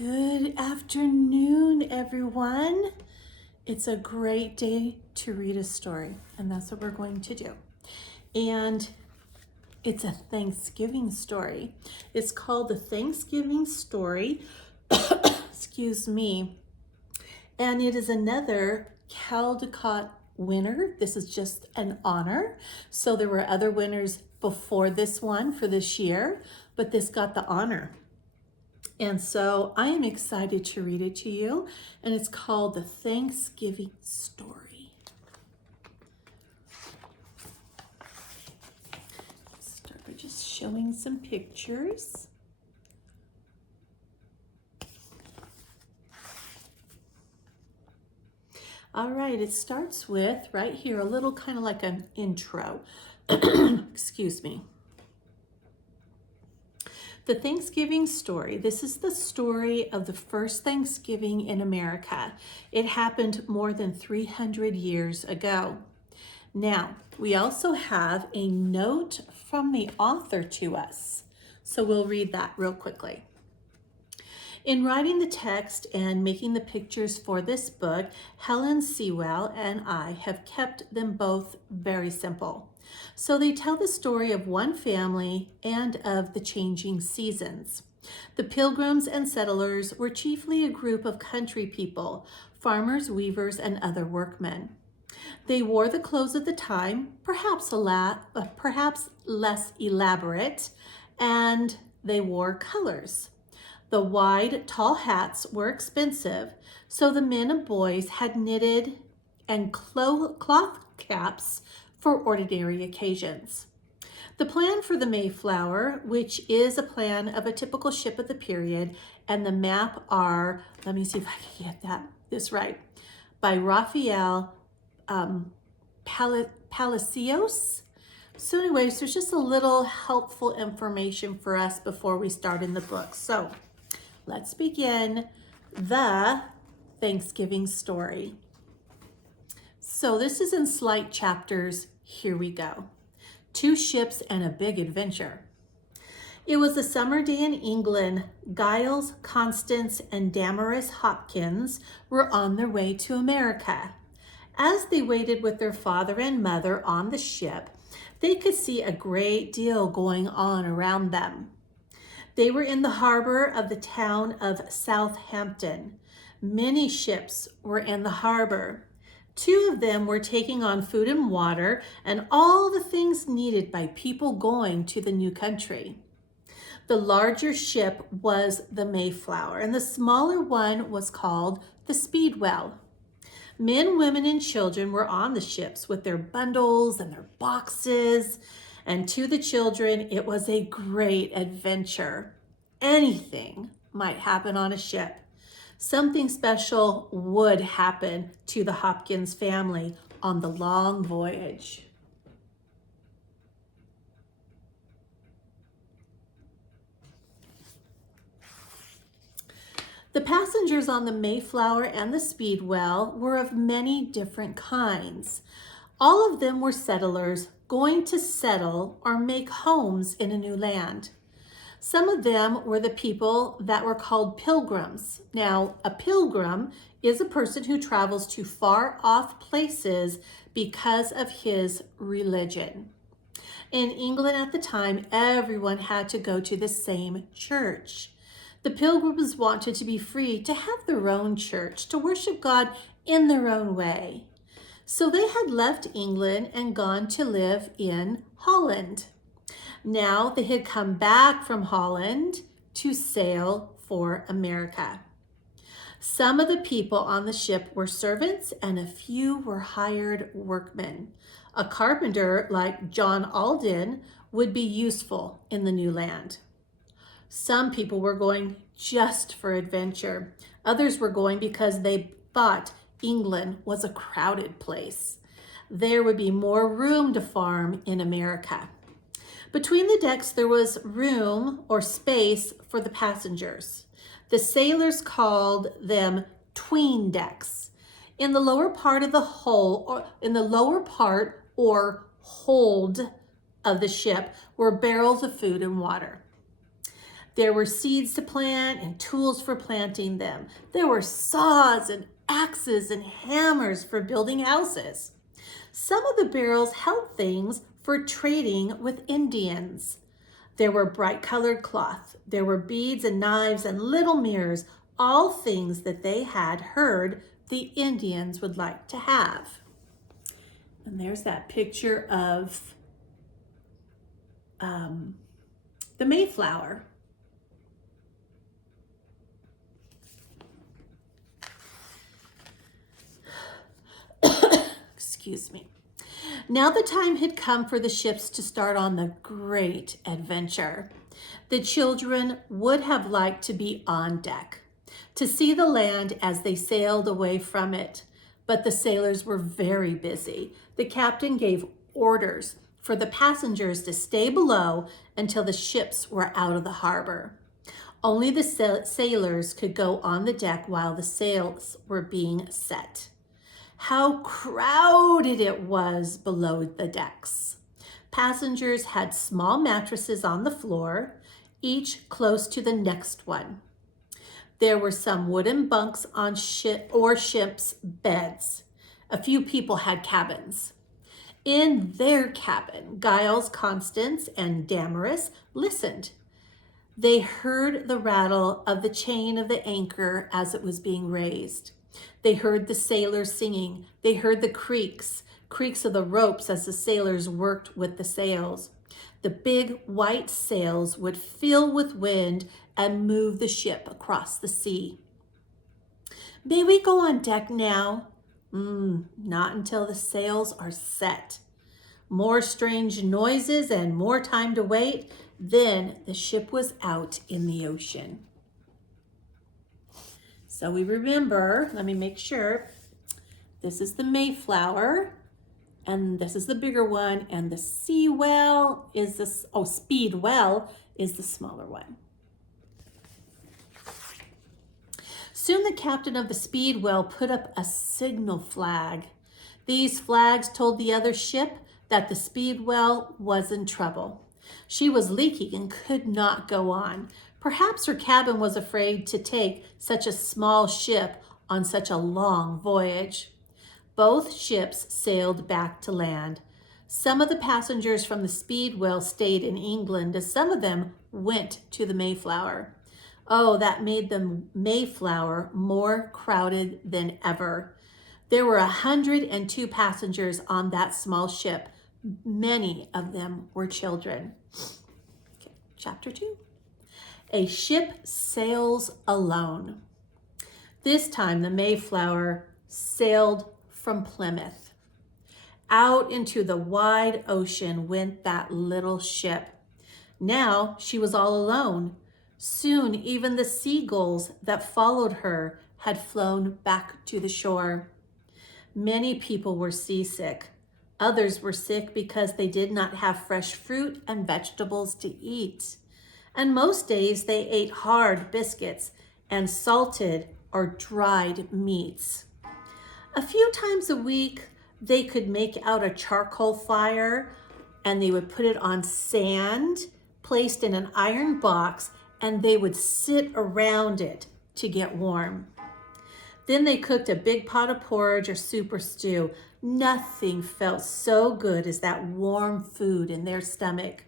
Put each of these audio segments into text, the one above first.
Good afternoon, everyone. It's a great day to read a story, and that's what we're going to do. And it's a Thanksgiving story. It's called The Thanksgiving Story, excuse me, and it is another Caldecott winner. This is just an honor. So there were other winners before this one for this year, but this got the honor. And so I am excited to read it to you, and it's called The Thanksgiving Story. Start by just showing some pictures. All right, it starts with, right here, a little kind of like an intro. Excuse me. The Thanksgiving Story. This is the story of the first Thanksgiving in America. It happened more than 300 years ago. Now, we also have a note from the author to us. So we'll read that real quickly. In writing the text and making the pictures for this book, Helen Sewell and I have kept them both very simple. So they tell the story of one family and of the changing seasons. The Pilgrims and settlers were chiefly a group of country people, farmers, weavers, and other workmen. They wore the clothes of the time, perhaps less elaborate, and they wore colors. The wide, tall hats were expensive, so the men and boys had knitted and cloth caps for ordinary occasions. The plan for the Mayflower, which is a plan of a typical ship of the period, and the map are, let me see if I can get this right, by Raphael Palacios. So anyways, there's just a little helpful information for us before we start in the book. So let's begin the Thanksgiving story. So this is in slight chapters. Here we go. 2 ships and a big adventure. It was a summer day in England. Giles, Constance, and Damaris Hopkins were on their way to America. As they waited with their father and mother on the ship, they could see a great deal going on around them. They were in the harbor of the town of Southampton. Many ships were in the harbor. 2 of them were taking on food and water and all the things needed by people going to the new country. The larger ship was the Mayflower, and the smaller one was called the Speedwell. Men, women, and children were on the ships with their bundles and their boxes, and to the children, it was a great adventure. Anything might happen on a ship. Something special would happen to the Hopkins family on the long voyage. The passengers on the Mayflower and the Speedwell were of many different kinds. All of them were settlers going to settle or make homes in a new land. Some of them were the people that were called pilgrims. Now, a pilgrim is a person who travels to far off places because of his religion. In England at the time, everyone had to go to the same church. The pilgrims wanted to be free to have their own church, to worship God in their own way. So they had left England and gone to live in Holland. Now they had come back from Holland to sail for America. Some of the people on the ship were servants and a few were hired workmen. A carpenter like John Alden would be useful in the new land. Some people were going just for adventure. Others were going because they thought England was a crowded place. There would be more room to farm in America. Between the decks, there was room or space for the passengers. The sailors called them tween decks. In the lower part of the hull, or in the lower part or hold of the ship, were barrels of food and water. There were seeds to plant and tools for planting them. There were saws and axes and hammers for building houses. Some of the barrels held things for trading with Indians. There were bright colored cloth. There were beads and knives and little mirrors, all things that they had heard the Indians would like to have. And there's that picture of the Mayflower. Excuse me. Now the time had come for the ships to start on the great adventure. The children would have liked to be on deck, to see the land as they sailed away from it. But the sailors were very busy. The captain gave orders for the passengers to stay below until the ships were out of the harbor. Only the sailors could go on the deck while the sails were being set. How crowded it was below the decks. Passengers had small mattresses on the floor, each close to the next one. There were some wooden bunks on ships' beds. A few people had cabins. In their cabin, Giles, Constance, and Damaris listened. They heard the rattle of the chain of the anchor as it was being raised. They heard the sailors singing. They heard the creaks of the ropes as the sailors worked with the sails. The big white sails would fill with wind and move the ship across the sea. May we go on deck now? Not until the sails are set. More strange noises and more time to wait. Then the ship was out in the ocean. So we remember, let me make sure, this is the Mayflower, and this is the bigger one, and the Speedwell is the smaller one. Soon the captain of the Speedwell put up a signal flag. These flags told the other ship that the Speedwell was in trouble. She was leaking and could not go on. Perhaps her cabin was afraid to take such a small ship on such a long voyage. Both ships sailed back to land. Some of the passengers from the Speedwell stayed in England, as some of them went to the Mayflower. Oh, that made the Mayflower more crowded than ever. There were 102 passengers on that small ship. Many of them were children. Okay, chapter 2. A ship sails alone. This time the Mayflower sailed from Plymouth. Out into the wide ocean went that little ship. Now she was all alone. Soon even the seagulls that followed her had flown back to the shore. Many people were seasick. Others were sick because they did not have fresh fruit and vegetables to eat. And most days they ate hard biscuits and salted or dried meats. A few times a week, they could make out a charcoal fire, and they would put it on sand placed in an iron box, and they would sit around it to get warm. Then they cooked a big pot of porridge or soup or stew. Nothing felt so good as that warm food in their stomach.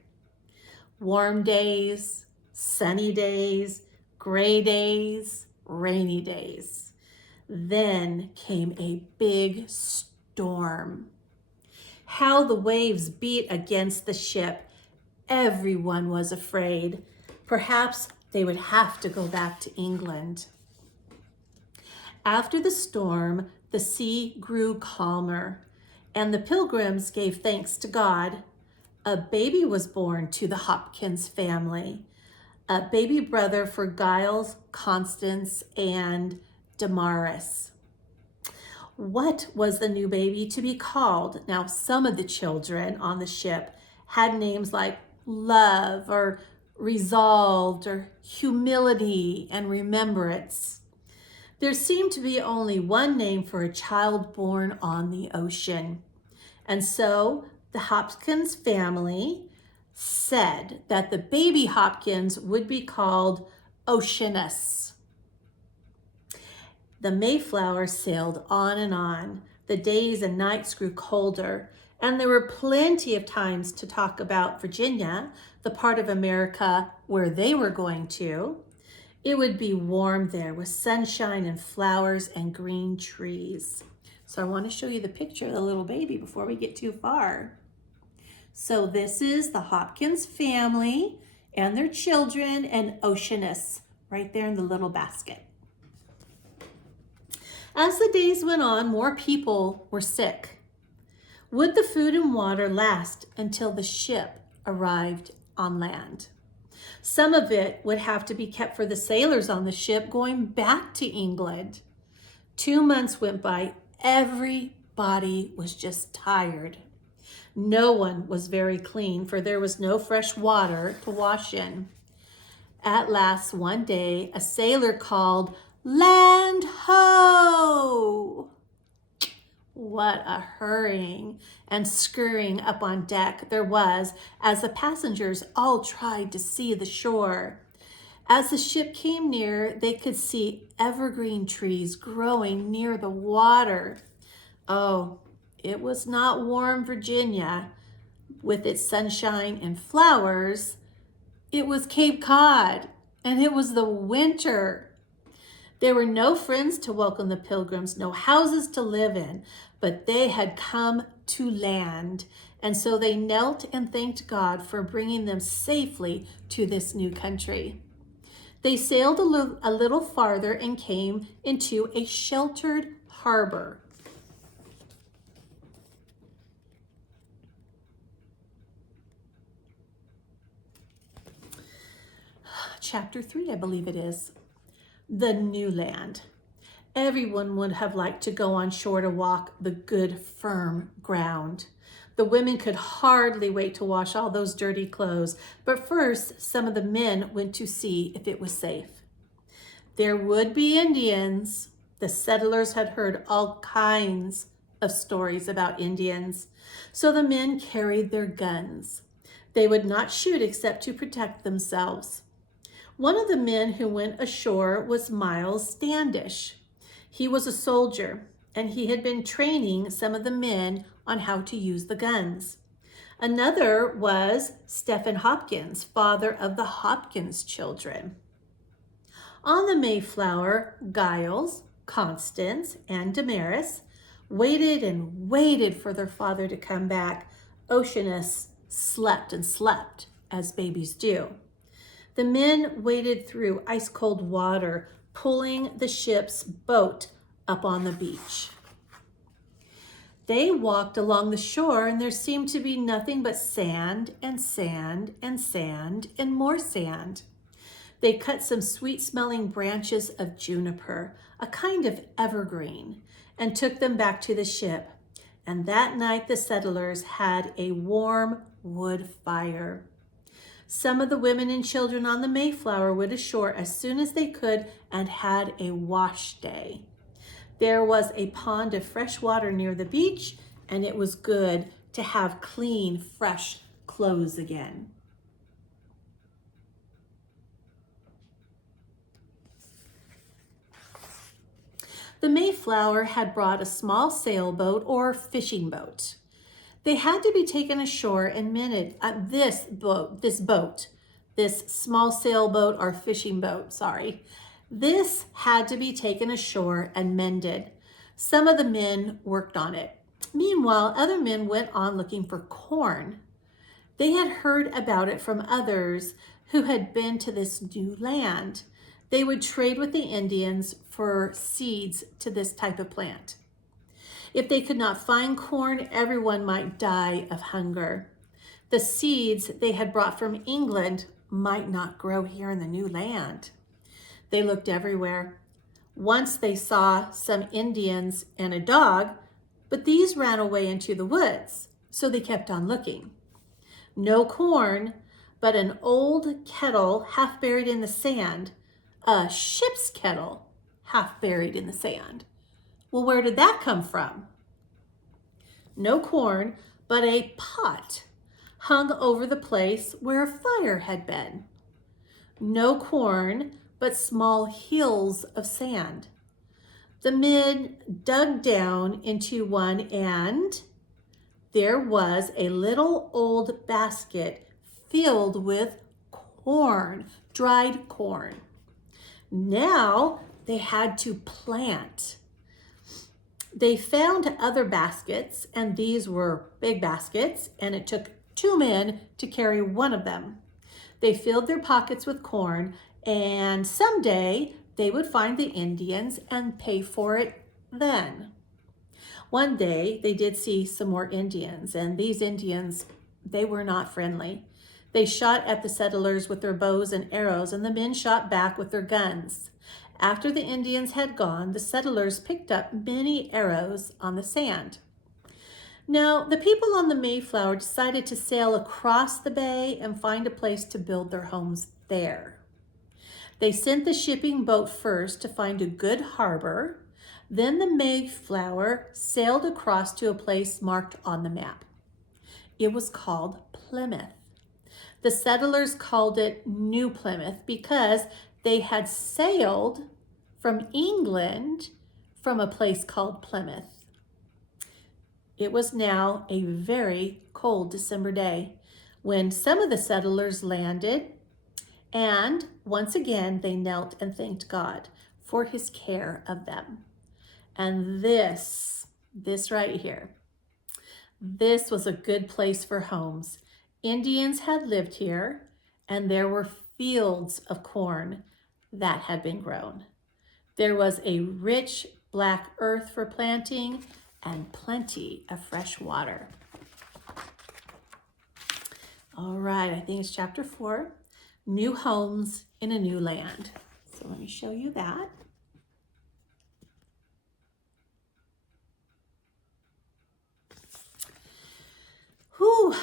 Warm days, sunny days, gray days, rainy days. Then came a big storm. How the waves beat against the ship. Everyone was afraid. Perhaps they would have to go back to England. After the storm, the sea grew calmer, and the Pilgrims gave thanks to God. A baby was born to the Hopkins family, a baby brother for Giles, Constance, and Damaris. What was the new baby to be called? Now, some of the children on the ship had names like Love or Resolved or Humility and Remembrance. There seemed to be only one name for a child born on the ocean. And so the Hopkins family said that the baby Hopkins would be called Oceanus. The Mayflower sailed on and on. The days and nights grew colder, and there were plenty of times to talk about Virginia, the part of America where they were going to. It would be warm there with sunshine and flowers and green trees. So I want to show you the picture of the little baby before we get too far. So this is the Hopkins family and their children and Oceanus right there in the little basket. As the days went on, more people were sick. Would the food and water last until the ship arrived on land? Some of it would have to be kept for the sailors on the ship going back to England. 2 months went by. Everybody was just tired. No one was very clean, for there was no fresh water to wash in. At last, one day, a sailor called, "Land ho!" What a hurrying and scurrying up on deck there was as the passengers all tried to see the shore. As the ship came near, they could see evergreen trees growing near the water. Oh, it was not warm Virginia with its sunshine and flowers. It was Cape Cod, and it was the winter. There were no friends to welcome the Pilgrims, no houses to live in, but they had come to land, and so they knelt and thanked God for bringing them safely to this new country. They sailed a little farther and came into a sheltered harbor. Chapter 3, I believe it is. The new land. Everyone would have liked to go on shore to walk the good, firm ground. The women could hardly wait to wash all those dirty clothes, but first some of the men went to see if it was safe. There would be Indians. The settlers had heard all kinds of stories about Indians, so the men carried their guns. They would not shoot except to protect themselves. One of the men who went ashore was Miles Standish. He was a soldier, and he had been training some of the men on how to use the guns. Another was Stephen Hopkins, father of the Hopkins children. On the Mayflower, Giles, Constance, and Damaris waited and waited for their father to come back. Oceanus slept and slept, as babies do. The men waded through ice-cold water, pulling the ship's boat up on the beach. They walked along the shore, and there seemed to be nothing but sand and sand and sand and more sand. They cut some sweet-smelling branches of juniper, a kind of evergreen, and took them back to the ship. And that night the settlers had a warm wood fire. Some of the women and children on the Mayflower went ashore as soon as they could and had a wash day. There was a pond of fresh water near the beach, and it was good to have clean, fresh clothes again. The Mayflower had brought a small sailboat or fishing boat. They had to be taken ashore and mended. This small sailboat or fishing boat, this had to be taken ashore and mended. Some of the men worked on it. Meanwhile, other men went on looking for corn. They had heard about it from others who had been to this new land. They would trade with the Indians for seeds to this type of plant. If they could not find corn, everyone might die of hunger. The seeds they had brought from England might not grow here in the new land. They looked everywhere. Once they saw some Indians and a dog, but these ran away into the woods, so they kept on looking. No corn, but an old kettle half buried in the sand, a ship's kettle half buried in the sand. Well, where did that come from? No corn, but a pot. hung over the place where a fire had been. No corn, but small hills of sand. The men dug down into one, and there was a little old basket filled with corn, dried corn. Now they had to plant. They found other baskets, and these were big baskets, and it took 2 men to carry one of them. They filled their pockets with corn, and someday they would find the Indians and pay for it then. One day they did see some more Indians, and these Indians, they were not friendly. They shot at the settlers with their bows and arrows, and the men shot back with their guns. After the Indians had gone, the settlers picked up many arrows on the sand. Now, the people on the Mayflower decided to sail across the bay and find a place to build their homes there. They sent the shipping boat first to find a good harbor. Then the Mayflower sailed across to a place marked on the map. It was called Plymouth. The settlers called it New Plymouth because they had sailed from England from a place called Plymouth. It was now a very cold December day when some of the settlers landed, and once again they knelt and thanked God for his care of them. And this right here, this was a good place for homes. Indians had lived here, and there were fields of corn that had been grown. There was a rich black earth for planting and plenty of fresh water. All right, I think it's chapter 4, New Homes in a New Land. So let me show you that. Whew,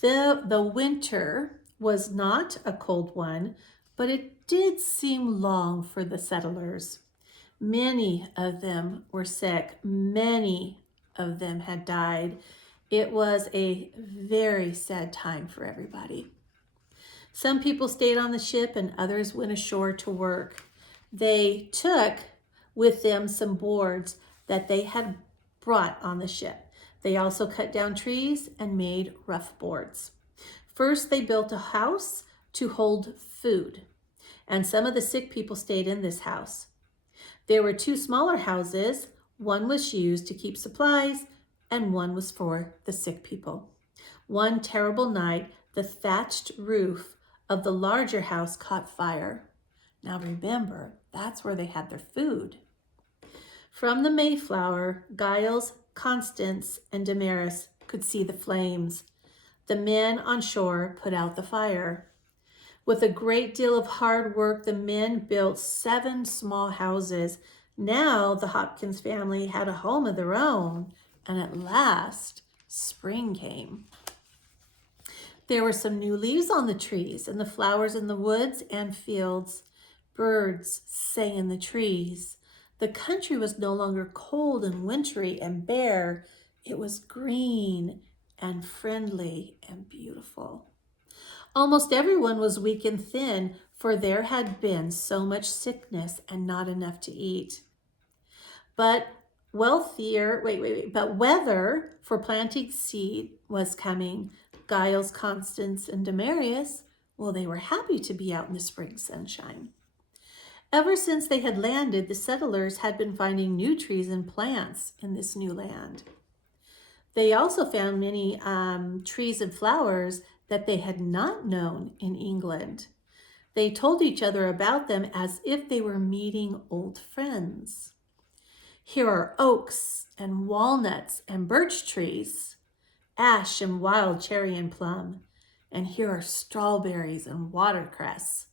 the winter was not a cold one, but it did seem long for the settlers. Many of them were sick. Many of them had died. It was a very sad time for everybody. Some people stayed on the ship and others went ashore to work. They took with them some boards that they had brought on the ship. They also cut down trees and made rough boards. First, they built a house to hold food, and some of the sick people stayed in this house. There were 2 smaller houses. One was used to keep supplies, and one was for the sick people. One terrible night, the thatched roof of the larger house caught fire. Now remember, that's where they had their food. From the Mayflower, Giles, Constance, and Damaris could see the flames. The men on shore put out the fire. With a great deal of hard work, the men built 7 small houses. Now the Hopkins family had a home of their own, and at last, spring came. There were some new leaves on the trees and the flowers in the woods and fields. Birds sang in the trees. The country was no longer cold and wintry and bare. It was green and friendly and beautiful. Almost everyone was weak and thin, for there had been so much sickness and not enough to eat. But weather for planting seed was coming. Giles, Constance, and Damaris, well, they were happy to be out in the spring sunshine. Ever since they had landed, the settlers had been finding new trees and plants in this new land. They also found many trees and flowers that they had not known in England. They told each other about them as if they were meeting old friends. Here are oaks and walnuts and birch trees, ash and wild cherry and plum, and here are strawberries and watercress.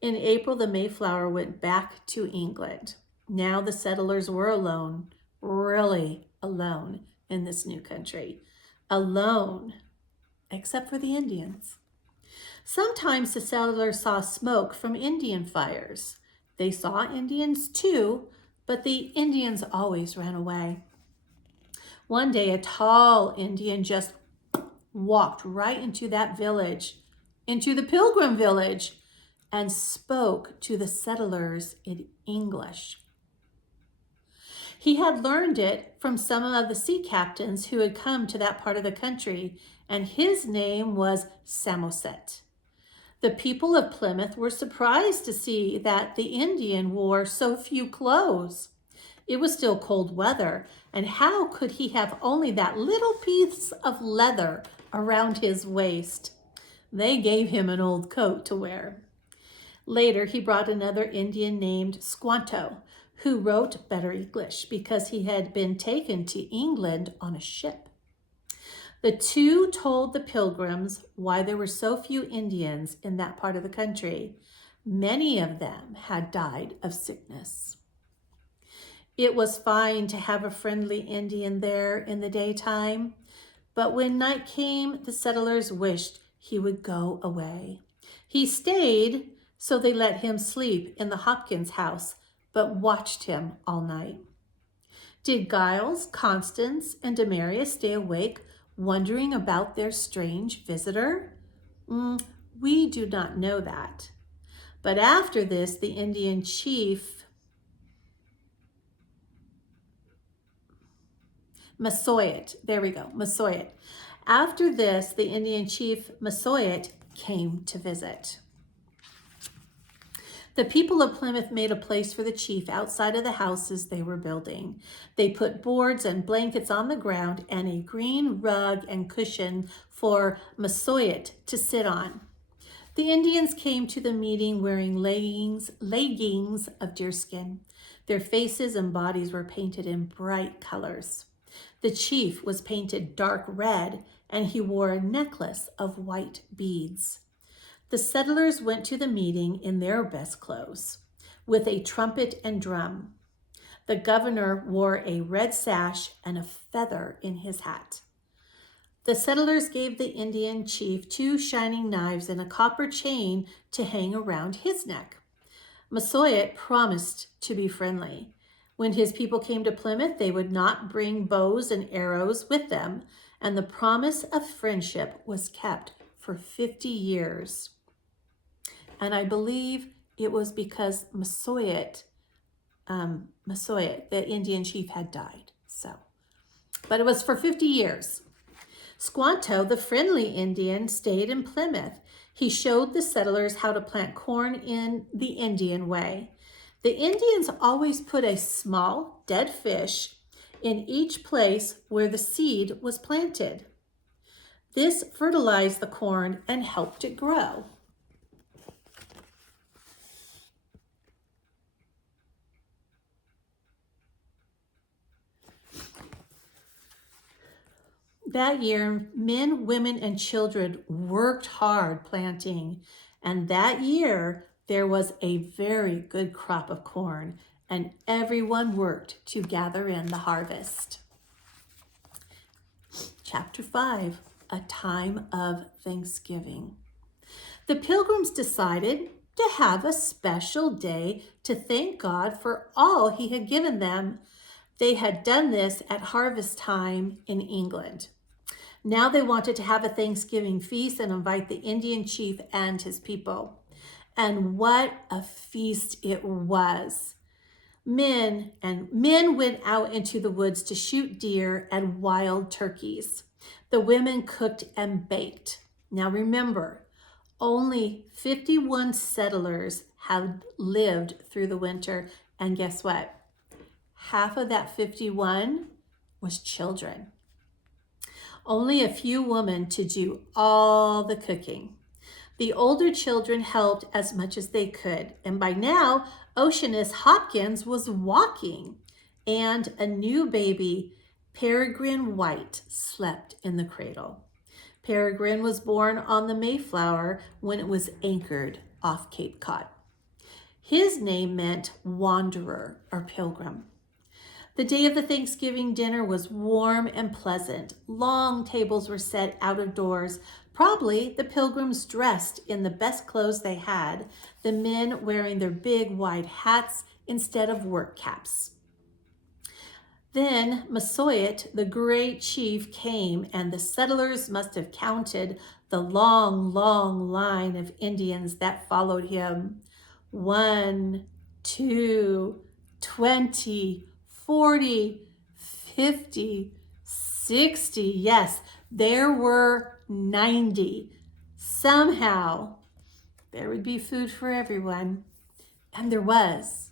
In April, the Mayflower went back to England. Now the settlers were alone, really alone in this new country. Alone, except for the Indians. Sometimes the settlers saw smoke from Indian fires. They saw Indians too, but the Indians always ran away. One day, a tall Indian just walked right into that village, into the Pilgrim village, and spoke to the settlers in English. He had learned it from some of the sea captains who had come to that part of the country, and his name was Samoset. The people of Plymouth were surprised to see that the Indian wore so few clothes. It was still cold weather, and how could he have only that little piece of leather around his waist? They gave him an old coat to wear. Later, he brought another Indian named Squanto, who wrote better English because he had been taken to England on a ship. The two told the Pilgrims why there were so few Indians in that part of the country. Many of them had died of sickness. It was fine to have a friendly Indian there in the daytime, but when night came, the settlers wished he would go away. He stayed, so they let him sleep in the Hopkins house, but watched him all night. Did Giles, Constance, and Damaris stay awake, wondering about their strange visitor? We do not know that. But after this, the Indian chief, Massoyat, Massoyat. After this, the Indian chief Massoyat came to visit. The people of Plymouth made a place for the chief outside of the houses they were building. They put boards and blankets on the ground and a green rug and cushion for Massoyat to sit on. The Indians came to the meeting wearing leggings of deerskin. Their faces and bodies were painted in bright colors. The chief was painted dark red, and he wore a necklace of white beads. The settlers went to the meeting in their best clothes, with a trumpet and drum. The governor wore a red sash and a feather in his hat. The settlers gave the Indian chief 2 shining knives and a copper chain to hang around his neck. Massoyat promised to be friendly. When his people came to Plymouth, they would not bring bows and arrows with them, and the promise of friendship was kept for 50 years. And I believe it was because Massoyat, the Indian chief, had died. But it was for 50 years. Squanto, the friendly Indian, stayed in Plymouth. He showed the settlers how to plant corn in the Indian way. The Indians always put a small dead fish in each place where the seed was planted. This fertilized the corn and helped it grow. That year, men, women, and children worked hard planting, and that year there was a very good crop of corn, and everyone worked to gather in the harvest. Chapter 5, A Time of Thanksgiving. The Pilgrims decided to have a special day to thank God for all he had given them. They had done this at harvest time in England. Now they wanted to have a Thanksgiving feast and invite the Indian chief and his people. And what a feast it was. Men went out into the woods to shoot deer and wild turkeys. The women cooked and baked. Now remember, only 51 settlers had lived through the winter. And guess what? Half of that 51 was children. Only a few women to do all the cooking. The older children helped as much as they could, and by now, Oceanus Hopkins was walking, and a new baby, Peregrine White, slept in the cradle. Peregrine was born on the Mayflower when it was anchored off Cape Cod. His name meant wanderer or pilgrim. The day of the Thanksgiving dinner was warm and pleasant. Long tables were set out of doors. Probably the Pilgrims dressed in the best clothes they had, the men wearing their big wide hats instead of work caps. Then Masoyet, the great chief, came, and the settlers must have counted the long, long line of Indians that followed him. 1, 2, 20, 40, 50, 60. Yes, there were 90. Somehow, there would be food for everyone. And there was.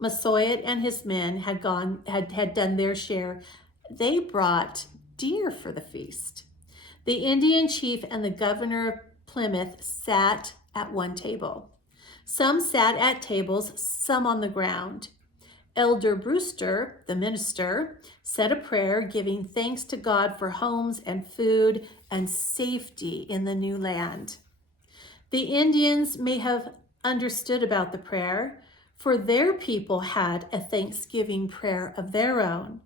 Masoyet and his men had done their share. They brought deer for the feast. The Indian chief and the governor of Plymouth sat at one table. Some sat at tables, some on the ground. Elder Brewster, the minister, said a prayer giving thanks to God for homes and food and safety in the new land. The Indians may have understood about the prayer, for their people had a Thanksgiving prayer of their own.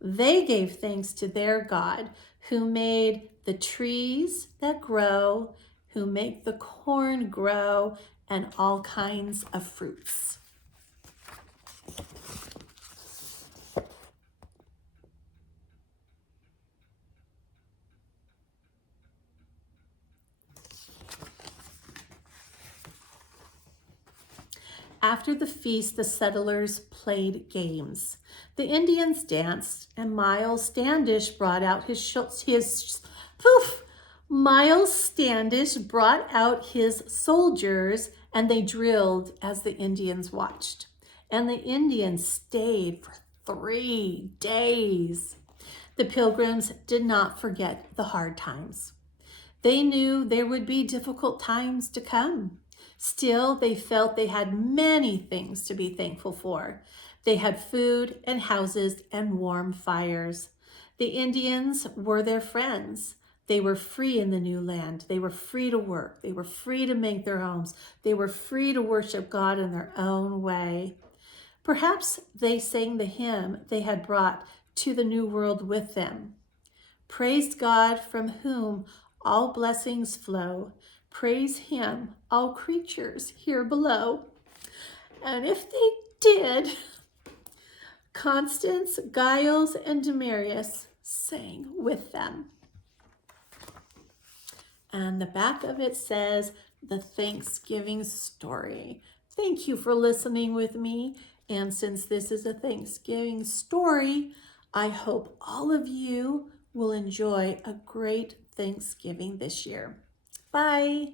They gave thanks to their God, who made the trees that grow, who make the corn grow, and all kinds of fruits. After the feast, the settlers played games. The Indians danced, and Miles Standish brought out his soldiers, and they drilled as the Indians watched. And the Indians stayed for 3 days. The Pilgrims did not forget the hard times. They knew there would be difficult times to come. Still, they felt they had many things to be thankful for. They had food and houses and warm fires. The Indians were their friends. They were free in the new land. They were free to work. They were free to make their homes. They were free to worship God in their own way. Perhaps they sang the hymn they had brought to the new world with them. Praise God from whom all blessings flow. Praise him, all creatures here below. And if they did, Constance, Giles, and Damaris sang with them. And the back of it says, the Thanksgiving story. Thank you for listening with me. And since this is a Thanksgiving story, I hope all of you will enjoy a great Thanksgiving this year. Bye.